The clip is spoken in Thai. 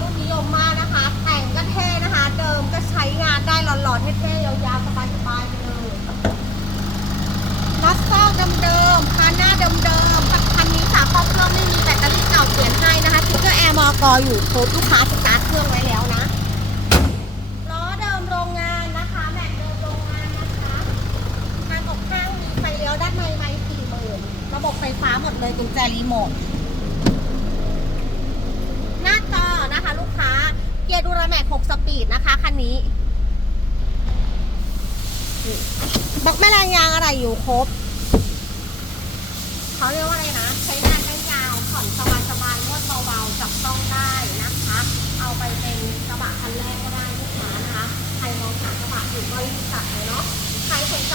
รุ่นนิยมมากนะคะ แต่งก็เท่นะคะ เดิมก็ใช้งานได้หล่อๆเท่ๆยาวๆสบายๆไปเลยนัสเซลเดิมๆคันหน้าเดิมๆคันนี้สามครอบเครื่องไม่มีแบตเตอรี่เก่าเปลี่ยนให้นะคะสติ๊กเกอร์แอร์มอกออยู่ครบลูกค้าสตาร์ทเครื่องไว้แล้วนะล้อเดิมโรงงานนะคะแม็กเดิมโรงงานนะคะทางออกข้างมีไฟเลี้ยวด้านในไม่สี่หมื่นระบบไฟฟ้าหมดเลยกุญแจรีโมทหน้าจอนะคะ ลูกค้าเกียร์ดูราแีดนะคะคันนี้บล็อกแม่แรงยางอะไรอยู่ครบ เขาเรียกว่าอะไรนะ ใช้งานได้ยาวผ่อนสบายสบายๆนวดเบาๆจับต้องได้นะคะ เอาไปเป็นกระบะคันแรกก็ได้ลูกค้านะคะ ใครมองหากระบะอยู่ก็รีบจัดเลยเนาะ ใครสนใจ